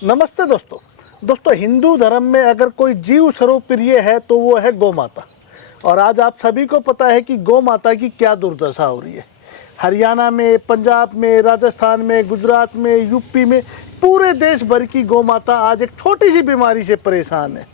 नमस्ते दोस्तों हिंदू धर्म में अगर कोई जीव सर्वप्रिय है तो वो है गौ माता। और आज आप सभी को पता है कि गौ माता की क्या दुर्दशा हो रही है। हरियाणा में, पंजाब में, राजस्थान में, गुजरात में, यूपी में, पूरे देश भर की गौ माता आज एक छोटी सी बीमारी से परेशान है।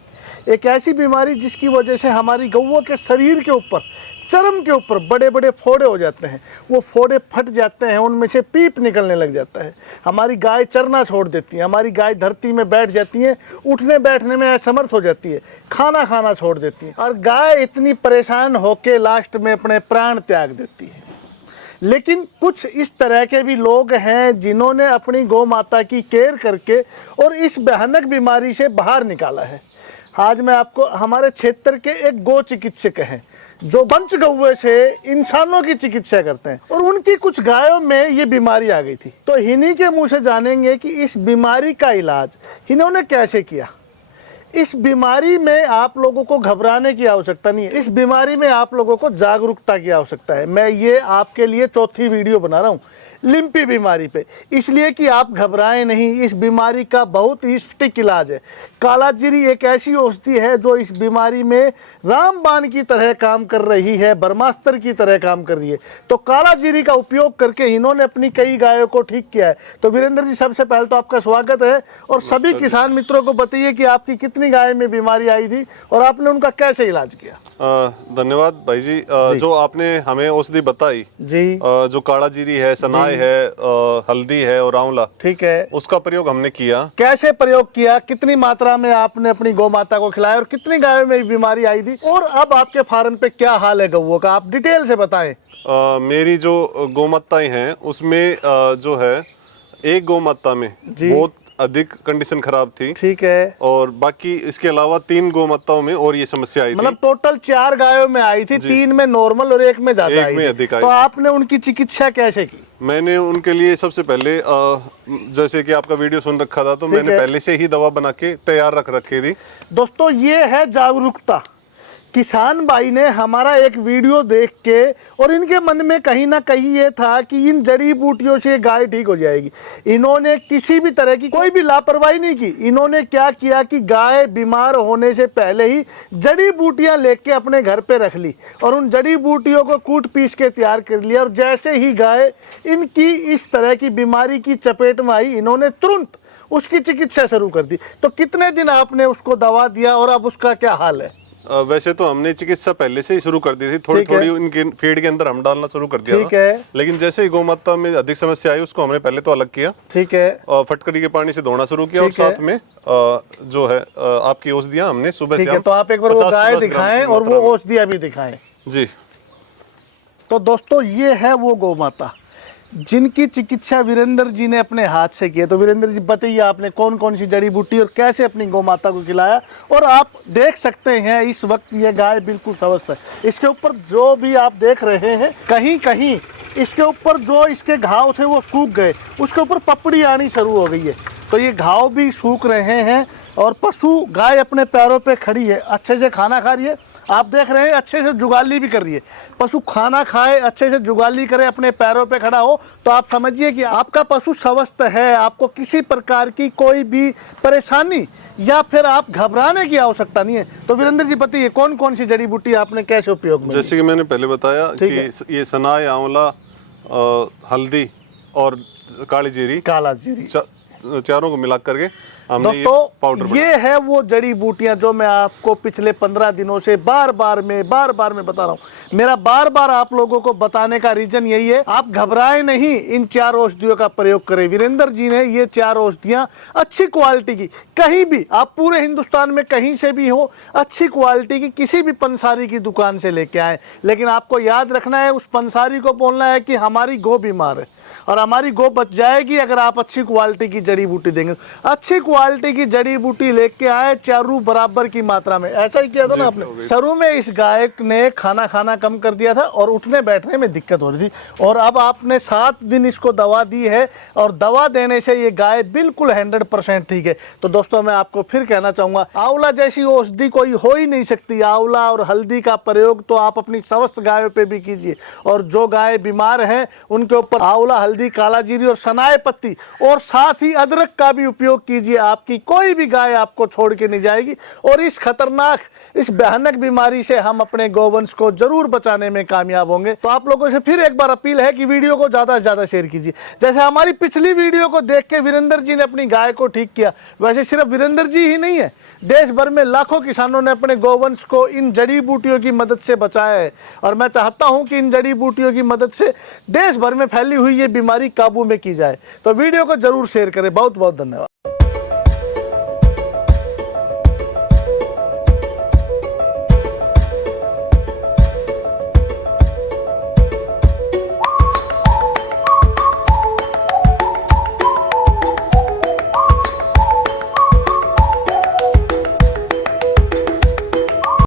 एक ऐसी बीमारी जिसकी वजह से हमारी गौओं के शरीर के ऊपर, चर्म के ऊपर बड़े बड़े फोड़े हो जाते हैं। वो फोड़े फट जाते हैं, उनमें से पीप निकलने लग जाता है। हमारी गाय चरना छोड़ देती है, हमारी गाय धरती में बैठ जाती है, उठने बैठने में असमर्थ हो जाती है, खाना खाना छोड़ देती है और गाय इतनी परेशान होकर लास्ट में अपने प्राण त्याग देती है। लेकिन कुछ इस तरह के भी लोग हैं जिन्होंने अपनी गौ माता की केयर करके और इस भयानक बीमारी से बाहर निकाला है। आज मैं आपको हमारे क्षेत्र के एक गौ चिकित्सक हैं जो पंच गौवे से इंसानों की चिकित्सा करते हैं और उनकी कुछ गायों में ये बीमारी आ गई थी। तो इन्हीं के मुंह से जानेंगे कि इस बीमारी का इलाज इन्होंने कैसे किया। इस बीमारी में आप लोगों को घबराने की आवश्यकता नहीं है, इस बीमारी में आप लोगों को जागरूकता की आवश्यकता है। मैं ये आपके लिए चौथी वीडियो बना रहा हूँ लिम्पी बीमारी पे, इसलिए कि आप घबराएं नहीं। इस बीमारी का बहुत ही सटीक इलाज है। कालाजीरी एक ऐसी औषधि है जो इस बीमारी में रामबाण की तरह काम कर रही है, ब्रह्मास्त्र की तरह काम कर रही है। तो कालाजीरी का उपयोग करके इन्होंने अपनी कई गायों को ठीक किया है। तो वीरेंद्र जी, सबसे पहले तो आपका स्वागत है और सभी किसान मित्रों को बताइए कि आपकी कितनी गाय में बीमारी आई थी और आपने उनका कैसे इलाज किया। धन्यवाद भाई जी। जो आपने हमें औषधि बताई जी, जो कालाजीरी है, सनाई है, हल्दी है और आंवला, ठीक है, उसका प्रयोग हमने किया। कैसे प्रयोग किया, कितनी मात्रा में आपने अपनी गौ माता को खिलाया और कितनी गायों में बीमारी आई थी और अब आपके फार्म पे क्या हाल है गौओं का, आप डिटेल से बताएं। मेरी जो गौ माताएं हैं उसमें जो है एक गौ माता में बहुत अधिक कंडीशन खराब थी, ठीक है, और बाकी इसके अलावा 3 गौ माताओं में और ये समस्या आई, मतलब टोटल 4 गायों में आई थी, 3 में नॉर्मल और 1 में ज्यादा आई थी। तो आपने उनकी चिकित्सा कैसे की? मैंने उनके लिए सबसे पहले जैसे कि आपका वीडियो सुन रखा था तो मैंने पहले से ही दवा बना के तैयार रख रखी थी। दोस्तों ये है जागरूकता। किसान भाई ने हमारा एक वीडियो देख के और इनके मन में कहीं ना कहीं ये था कि इन जड़ी बूटियों से गाय ठीक हो जाएगी। इन्होंने किसी भी तरह की कोई भी लापरवाही नहीं की। इन्होंने क्या किया कि गाय बीमार होने से पहले ही जड़ी बूटियां लेके अपने घर पे रख ली और उन जड़ी बूटियों को कूट पीस के तैयार कर लिया। और जैसे ही गाय इनकी इस तरह की बीमारी की चपेट में आई, इन्होंने तुरंत उसकी चिकित्सा शुरू कर दी। तो कितने दिन आपने उसको दवा दिया और अब उसका क्या हाल है? वैसे तो हमने चिकित्सा पहले से ही शुरू कर दी थी, थोड़ी थोड़ी उनके फीड के अंदर हम डालना शुरू कर दिया, ठीक है। लेकिन जैसे ही गौ माता में अधिक समस्या आई उसको हमने पहले तो अलग किया, ठीक है, और फटकरी के पानी से धोना शुरू किया और साथ में जो है आपकी औषधियां हमने सुबह से। तो आप एक बार वो गाय दिखाएं और वो औषधियां भी दिखाएं जी। तो दोस्तों ये है वो गौ माता जिनकी चिकित्सा वीरेंद्र जी ने अपने हाथ से की है। तो वीरेंद्र जी बताइए आपने कौन कौन सी जड़ी बूटी और कैसे अपनी गौ माता को खिलाया। और आप देख सकते हैं इस वक्त ये गाय बिल्कुल स्वस्थ है। इसके ऊपर जो भी आप देख रहे हैं कहीं कहीं इसके ऊपर जो इसके घाव थे वो सूख गए, उसके ऊपर पपड़ी आनी शुरू हो गई है। तो ये घाव भी सूख रहे हैं और पशु गाय अपने पैरों पर खड़ी है, अच्छे से खाना खा रही है। आप देख रहे हैं अच्छे से जुगाली भी कर रही है। पशु खाना खाए, अच्छे से जुगाली करे, अपने पैरों पे खड़ा हो, तो आप समझिए कि आपका पशु स्वस्थ है। आपको किसी प्रकार की कोई भी परेशानी या फिर आप घबराने की आवश्यकता नहीं है। तो वीरेंद्र जी बताइए कौन कौन सी जड़ी बूटी आपने कैसे उपयोग में? जैसे कि मैंने पहले बताया कि ये सनाई, आंवला, हल्दी और काला जीरी चारों को मिला करके दोस्तों ये है वो जड़ी बूटियां जो मैं आपको पिछले 15 दिनों से बार बार में बता रहा हूं। मेरा बार बार आप लोगों को बताने का रीजन यही है, आप घबराएं नहीं, इन 4 औषधियों का प्रयोग करें। वीरेंद्र जी ने ये 4 औषधियां अच्छी क्वालिटी की, कहीं भी आप पूरे हिंदुस्तान में कहीं से भी हो, अच्छी क्वालिटी की किसी भी पंसारी की दुकान से लेके आए। लेकिन आपको याद रखना है, उस पंसारी को बोलना है कि हमारी गौ बीमार है और हमारी गौ बच जाएगी अगर आप अच्छी क्वालिटी की जड़ी बूटी देंगे। अच्छी क्वालिटी की जड़ी बूटी लेके आए चारू बराबर की मात्रा में। ऐसा ही किया था ना आपने। शुरू में इस गाय ने खाना खाना कम कर दिया था और उठने बैठने में दिक्कत हो रही थी और अब आपने 7 दिन इसको दवा दी है और दवा देने से ये गाय बिल्कुल 100% ठीक है। तो दोस्तों मैं आपको फिर कहना चाहूंगा, आंवला जैसी औषधि कोई हो ही नहीं सकती। आंवला और हल्दी का प्रयोग तो आप अपनी स्वस्थ गायों पे भी कीजिए और जो गाय बीमार है उनके ऊपर आंवला धोला हल्दी, काला जीरी और सनाए पत्ती और साथ ही अदरक का भी उपयोग कीजिए। आपकी कोई भी गाय आपको छोड़ के नहीं जाएगी और इस खतरनाक, इस भयानक बीमारी से हम अपने गौवंश को जरूर बचाने में कामयाब होंगे। तो आप लोगों से फिर एक बार अपील है कि वीडियो को ज्यादा से ज्यादा शेयर कीजिए। जैसे हमारी पिछली वीडियो को देख के वीरेंद्र जी ने अपनी गाय को ठीक किया, वैसे सिर्फ वीरेंद्र जी ही नहीं है, देश भर में लाखों किसानों ने अपने गौवंश को इन जड़ी बूटियों की मदद से बचाया है। और मैं चाहता हूं कि इन जड़ी बूटियों की मदद से देश भर में फैली हुई ये बीमारी काबू में की जाए। तो वीडियो को जरूर शेयर करें। बहुत बहुत धन्यवाद।